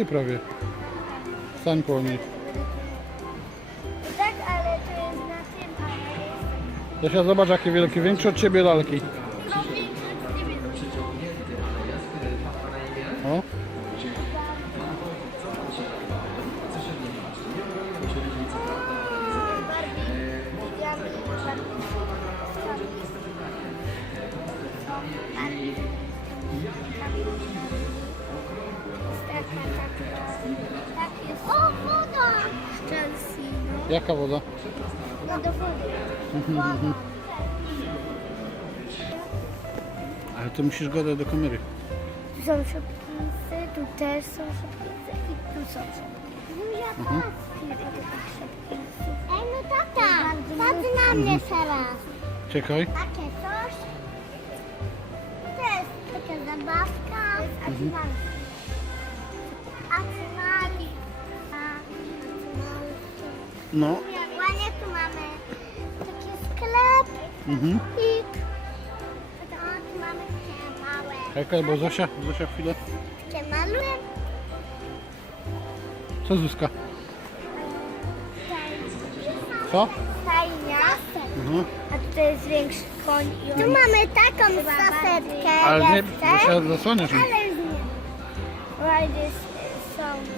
Ty prawie. Stań koło niej. Tak, ale to jest na tym, ale jest... Jasia, zobacz jakie wielkie, większe od ciebie lalki. Musisz gadać do kamery. Tu są szopkinsy, tu też są szopkinsy i tu są szopkinsy. Mhm. Ej, no tata, patrz na mnie teraz. Czekaj. Takie coś. To jest taka zabawka. To jest Acymanki. Acymali. No. Ładnie tu mamy taki sklep Mhm. i Czekaj, bo Zosia, Zosia chwilę. Takie malutkie. Co Zuzka? Co? Stajnia. Mhm. A tutaj jest większy koń. I tu mamy taką zasetkę. Ale nie, Zosia zasłaniasz mi. Ale nie. Riders Songs.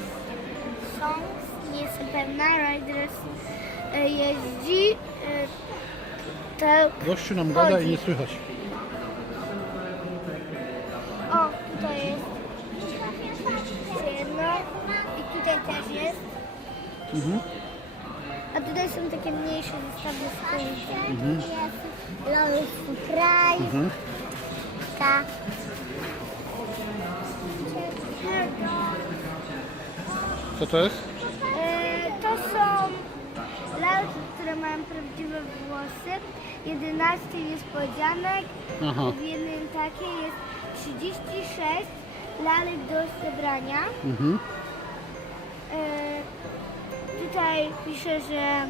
Songs. Nie jestem pewna. Riders e, jeździ. To... Gościu nam gada i nie słychać. Też jest. Mhm. A tutaj są takie mniejsze zestawy z końcem. Mhm. Lol Surprise. Mhm. Ta. Co to jest? E, To są lalki, które mają prawdziwe włosy. 11 niespodzianek. Aha. W jednym takiej jest 36 lalek do zebrania. Mhm. E, Tutaj pisze, że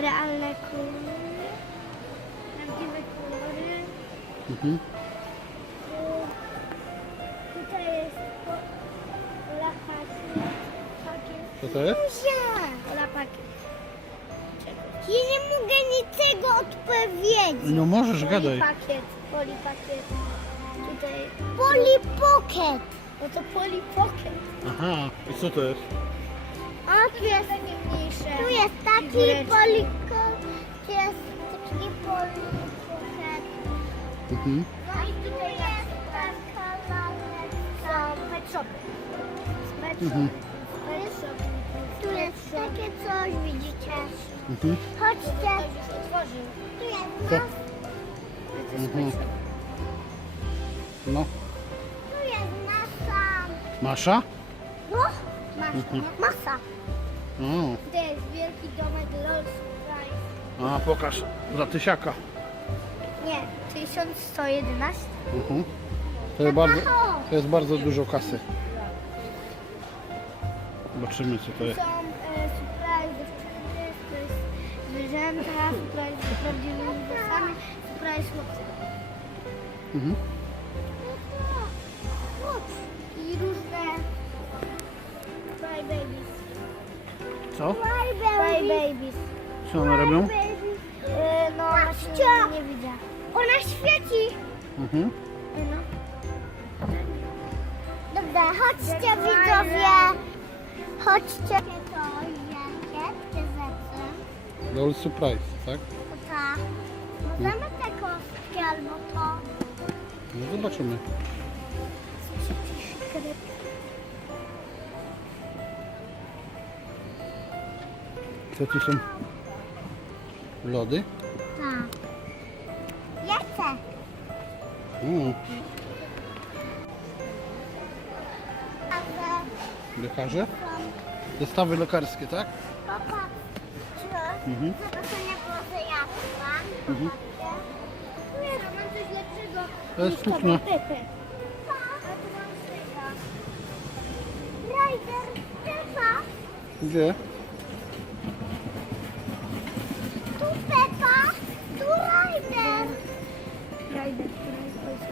realne kolory, prawdziwe kolory. Mhm. Tutaj jest po- Ola pakiet. pakiet. Co to jest? Zuzia! Ola pakiet. Ja nie mogę niczego odpowiedzieć. No możesz, gadaj. pakiet, poli pakiet. Tutaj. Poli pocket. No to poli pocket. Aha. I co to jest? O, tu jest takie mniejsze. Tu jest taki poliko. Tu jest taki polikochet. Mhm. No i tutaj jest taka laleczka. Są pet shopy. Z Pet Mhm. Tu jest takie coś, widzicie? Mhm. Chodźcie. Tu jest mas. Mhm. No. Masza? No, masa. Masa. O. To jest wielki domek LOL Surprise. A pokaż. Za tysiaka. Nie, 1111. Mhm. To jest bardzo, to jest bardzo dużo kasy. Zobaczymy co to jest. są e, surprise dziewczyny, to jest zwierzęta, surprise z prawdziwymi włosami, surprise chłopcy. Mhm. I różne cry babies. Co? Cry babies. Co one robią? E, no, właśnie nie, widzę. Ona świeci. Mhm. E, No. Dobra, chodźcie widzowie. Chodźcie. To jakie prezenty? Roll surprise, tak? To tak. Możemy te kostki albo to. No zobaczymy. Co tu są? Lody? Tak. Ja chcę. Mm. Lekarze? Dostawy lekarskie, tak? Papa, Popatrz. Mhm. Zobaczenia było, że ja Mhm. Nie, no mam coś lepszego. To jest kuchnia. Gdzie? Tu Pepa, tu Rider. Rider, który jest.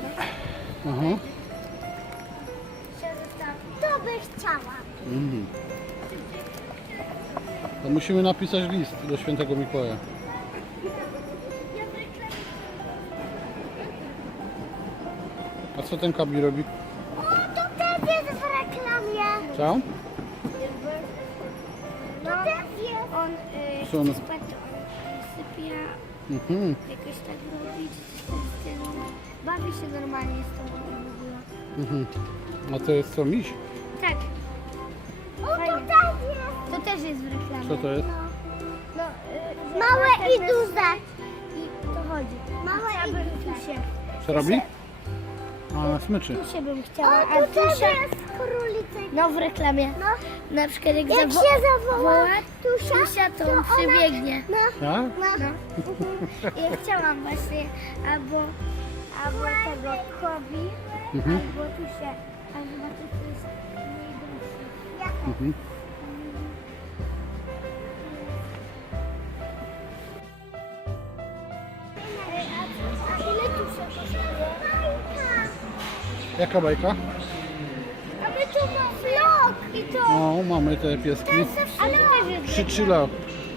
Aha. To by chciała. Mhm. To musimy napisać list do świętego Mikołaja. A co ten kabi robi? O, to też jest w reklamie. Co? To też jest. On y, Co on- chce spać, sypia, Mhm. jakoś tak robi, czy coś w tym stylu. Bawi się normalnie z tą w ogóle. Mhm. A to jest co, miś? Tak, O, to Fajnie. też jest. to też jest w reklamie. Co to jest? No, y, że Małe ma i duże. I to chodzi. Małe i duże. Co robi? A, na smyczy. Tusie bym O, chciała, a tu tusia... królicek. No w reklamie. No, Na przykład jak, jak zawo- się zawoła woła Tusia, Tusia, to to on ona- przybiegnie. No, Tak? no. Ja chciałam właśnie albo, albo tego Kobi, Mhm. albo Tusie. A chyba to jest najdroższy. Mhm. Jaka bajka? A my tu mamy vlog i to. O, mamy te pieski. Ale też jest, Przy chilla.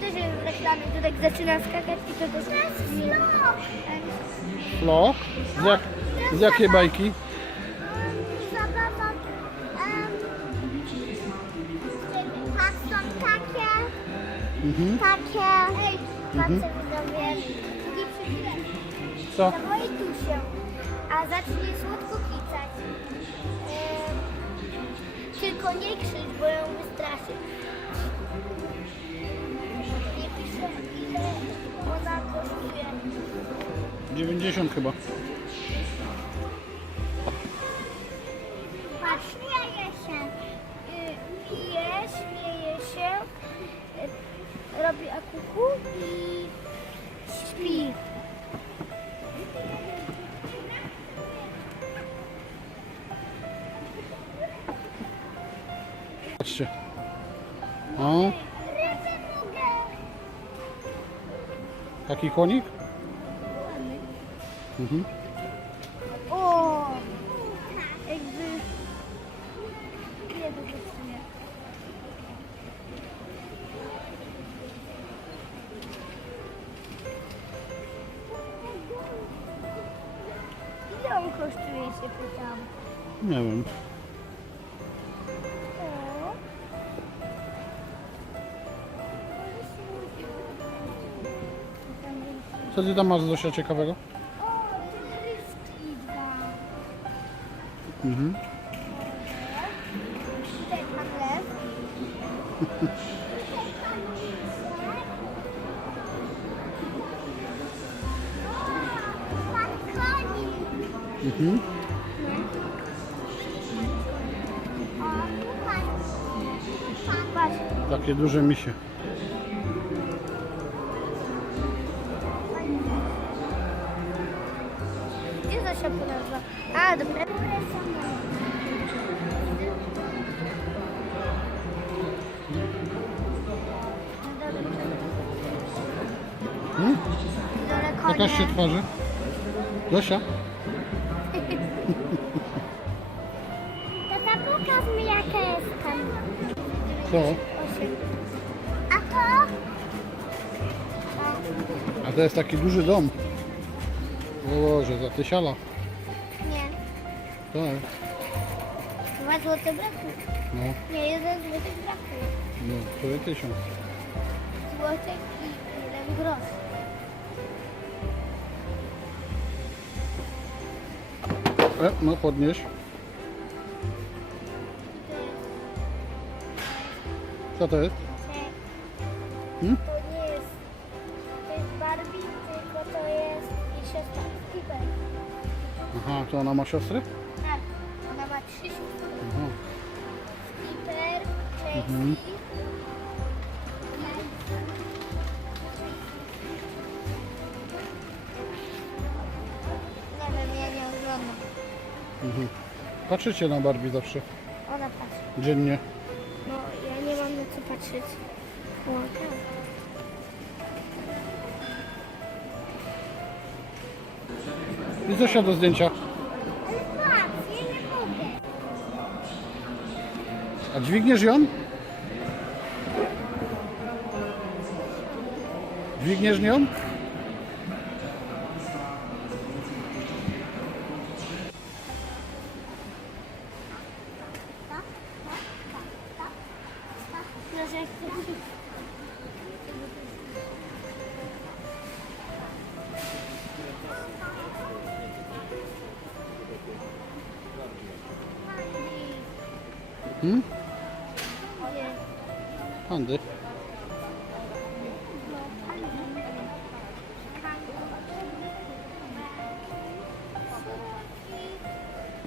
też jest w reklamie, to tak zaczyna skakać i to go To jest vlog. Flo? Z, jak, z jakiej bajki? Zabawa. są takie, Mhm. takie. Ej, Mhm. patrzę widzowie. Nie przyjdę. Co? Tu a zacznie słodko kicać. Em, tylko nie krzycz, bo ją wystraszy. Nie piszę ile ona kosztuje. 90 chyba. Taki konik? Mhm. Ty tam masz Zosia ciekawego? Mhm. Mhm. Takie duże misie. Jakaś się twarzy? Zosia? Tata, pokaż mi jaka jest tam. Co? A to? A to jest taki duży dom. O Boże, za tysiala. Nie. Tak. Dwa złote brakuje. No, Nie, jeden złotek brakuje. no, to jest tysiąc. Złotek i jeden grosz. E, no podnieś. Co to jest? Hmm? To nie jest, to jest Barbie, tylko to jest jej siostra Skipper. Aha, to ona ma siostrę? Tak, ona ma trzy siostry. Aha. Skipper, Mhm. Patrzycie na Barbie zawsze, Ona patrzy. dziennie. No, ja nie mam na co patrzeć. Łąka. I Zosia do zdjęcia. Ale patrz, ja nie mogę. A dźwigniesz ją? Dźwigniesz ją?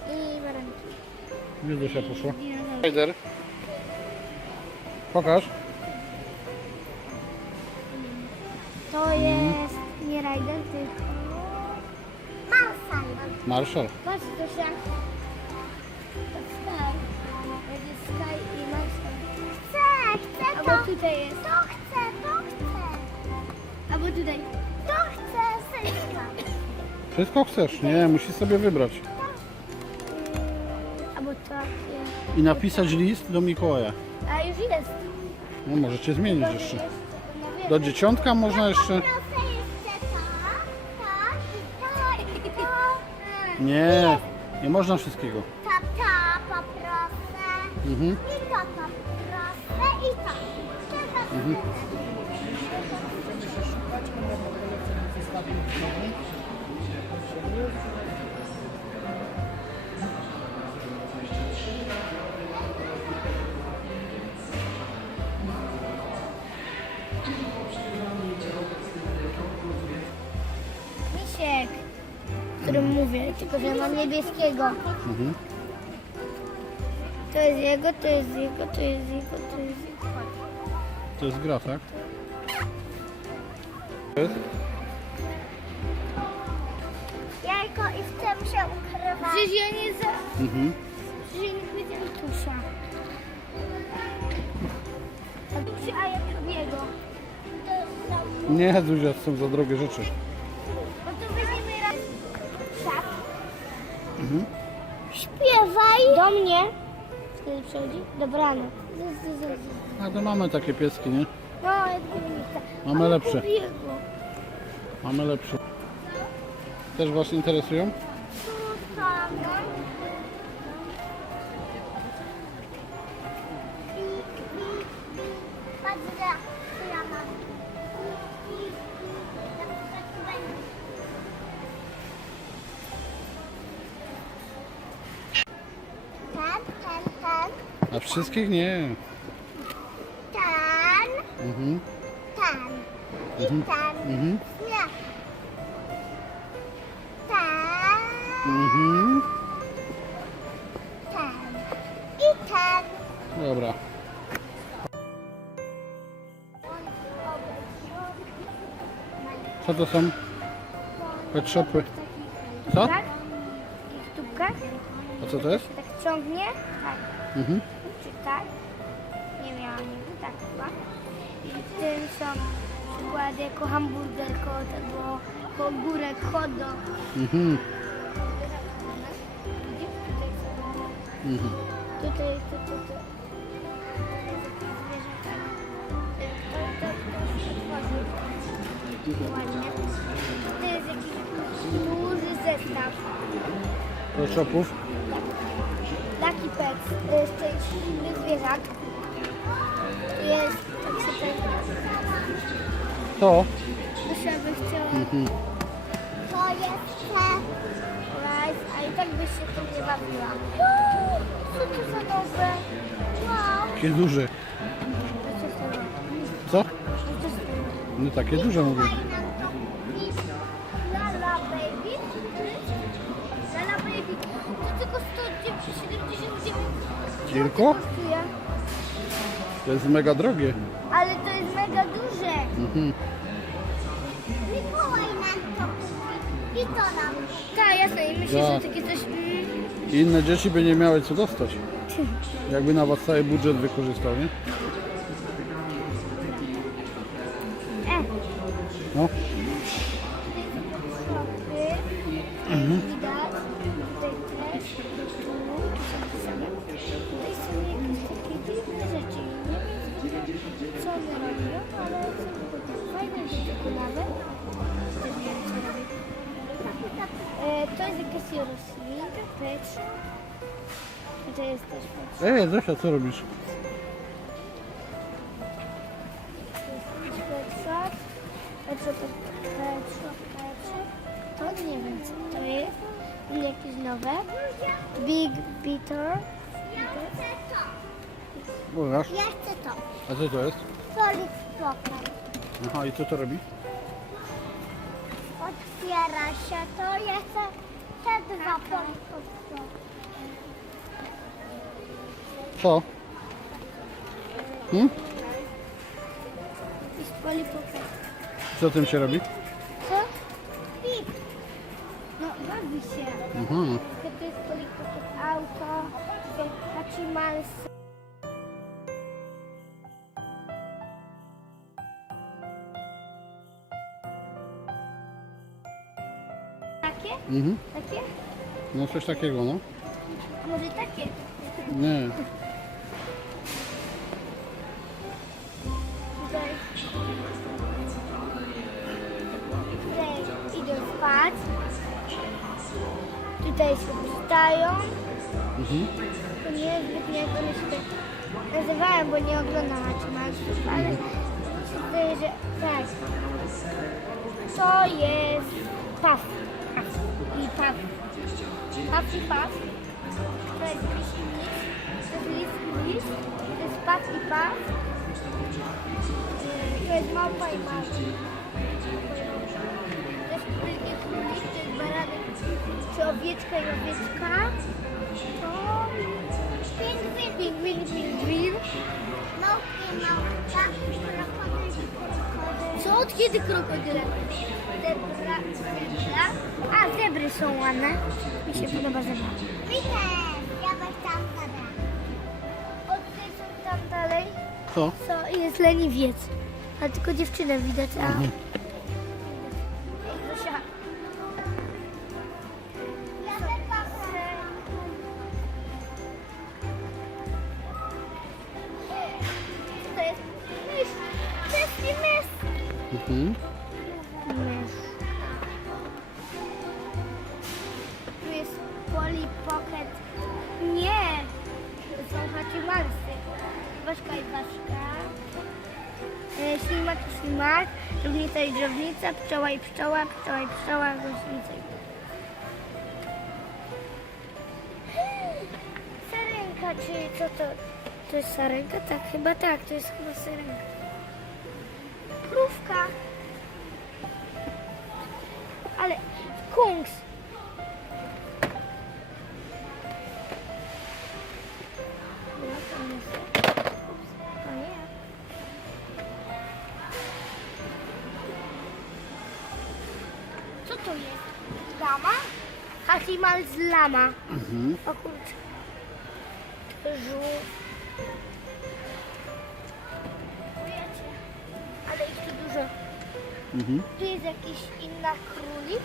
I baranki. Gdzie Zosia poszła? Rider. Pokaż. To jest nie Rider, tylko... Marsan. Marszal. Patrz, to się... To Sky. Będzie Sky i Marshall. Chcę, chcę Albo to. tutaj jest. To chcę, to chcę. Albo tutaj. To chcę, synka. Wszystko chcesz? Nie, musisz sobie wybrać. I napisać list do Mikołaja. A już jest. No możecie zmienić jeszcze. Do dzieciątka można jeszcze... Proszę jeszcze ta, ta i ta i ta. Nie, nie można wszystkiego. Ta, ta, poproszę. Mhm. I to poproszę i to. Mhm. Misiek, mówię, tylko że mam niebieskiego. Mhm. To jest jego, to jest jego, to jest jego, to jest jego. To jest gra, tak? Jajko i w tym się ukrywa. Przecież ja nie za... Mhm. Przecież ja nie powiedziałam tusza. A przy Ajakowiego. To. Nie, Zuzia, to są za drogie rzeczy. Mhm. Śpiewaj. Do mnie. Wtedy przychodzi? Dobranoc. Z, z, z, z. A to mamy takie pieski, nie? No, ja tego nie chcę. Mamy lepsze. Mamy lepsze. Też Was interesują? Słuchamy. Patrz, wszystkich nie. ten, Mhm. ten i Mhm. ten. Mhm. Nie. Ten, Mhm. ten i ten. Dobra. Co to są? Pet shopy. Co? Tak? W tubkach. A co to jest? Tak ciągnie. Tak. Mhm. Tak? Nie miałam nigdy tak chyba. I w tym są przykłady jako hamburger, kot albo jako ogórek, hot dog. Mhm. Mhm. Tutaj, tu, tu, tu. Tutaj jest. To, to, to. Ładnie. To jest jakiś duży zestaw. Pet shopów. Lucky Pets, y, szczęśliwych zwierzak. Tu jest, tak się to To. Muszę by chciała Mhm. To jest rice, a i tak byś się tym nie bawiła. Co to za nowe? Wow. Takie duże. Co? No takie duże mówię. Lala tylko 179 Tylko? kosztuje. To jest mega drogie. Ale to jest mega duże. Mhm. Mikołaj nam to kupi. I to nam. Tak, jasne. I myślę, Tak. że takie coś... Mm, I inne dzieci by nie miały co dostać. Jakby na was cały budżet wykorzystał, nie? e, No. Ej, Zosia, co robisz? Petrze. Petrze, Petrze, Petrze. To nie wiem, co to jest. I jakieś nowe. Big Bitter. Ja chcę to. Pokaż. Ja chcę to. A co to jest? Solid spokój. Aha, i co to robi? Otwiera się to. Ja chcę te dwa policzki. Co? Hmm? Co tym się robi? Co? No, bawi się. Aha. To jest polipoket auto. Takie? Mhm. Takie? No coś takiego, no. Może takie? Nie. Tutaj się wstają. Mhm. To nie jest zbytnio jak one się tak nazywają, bo nie oglądam Hachimalsów, ale się zdaje, że tak. To jest. Paf. I paf. Paf i paf. To jest lis i lis. To jest lis i lis. To jest paf i. Yy, To jest małpa i małpa. Czy owieczka i owieczka. To pingwin, pingwin, pingwin. Małpki, małpka. Krokodyl, krokodyl. Co od kiedy krokodyle? Zebra, zebra. A, zebry są ładne. Mi się podoba zebra. Widzę. Ja bym tam zabrał. Od tutaj są tam dalej. Co? Co? Jest leniwiec. A tylko dziewczynę widać. A... Mhm. Pszczoła pszczoła. I pszczoła. I Sarenka, czyli co to? To jest sarenka? Tak, chyba tak. To jest chyba sarenka. Krówka. Ale kungs. Lama. Mhm. O kurczę. Żółw. Ale ich tu dużo. Mhm. Tu jest jakiś inny królik.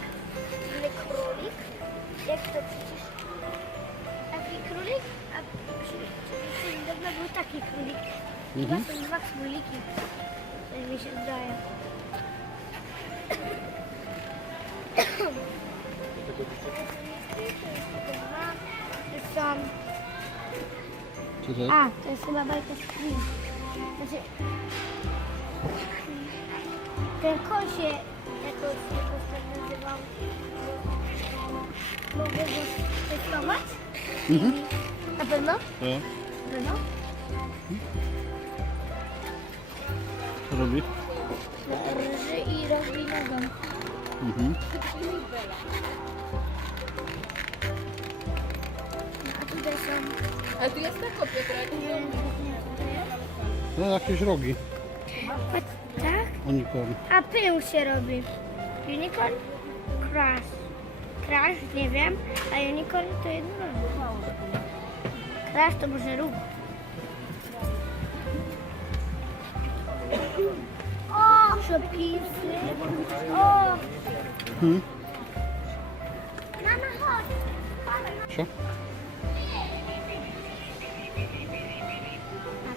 Inny królik. Jak to przecież? Taki królik? A przecież niedawno był taki królik. Chyba Mhm. są dwa króliki. Tak mi się zdaje. To są... Jest? A, to jest chyba bajka Queen. Znaczy... Ten koń się jakoś, jakoś tak nazywał. Mogę go testować? Mhm. Na pewno? Co? Na pewno? Co robi? Rży i robi nogą. Mhm. A tutaj są... Ale tu jest tak opietra. Nie wiem, co to jest. No jakieś rogi. Patrz, tak? Unicorn. A pył się robi. Unicorn? Crash. Crash, nie wiem, a unicorn to jednorożec. Crash to może róg. O, przepisy. O, Hmm. Mama, chodź. Co?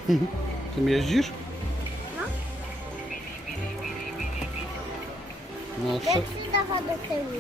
Tym jeździsz? No. No, Jak się do tyłu?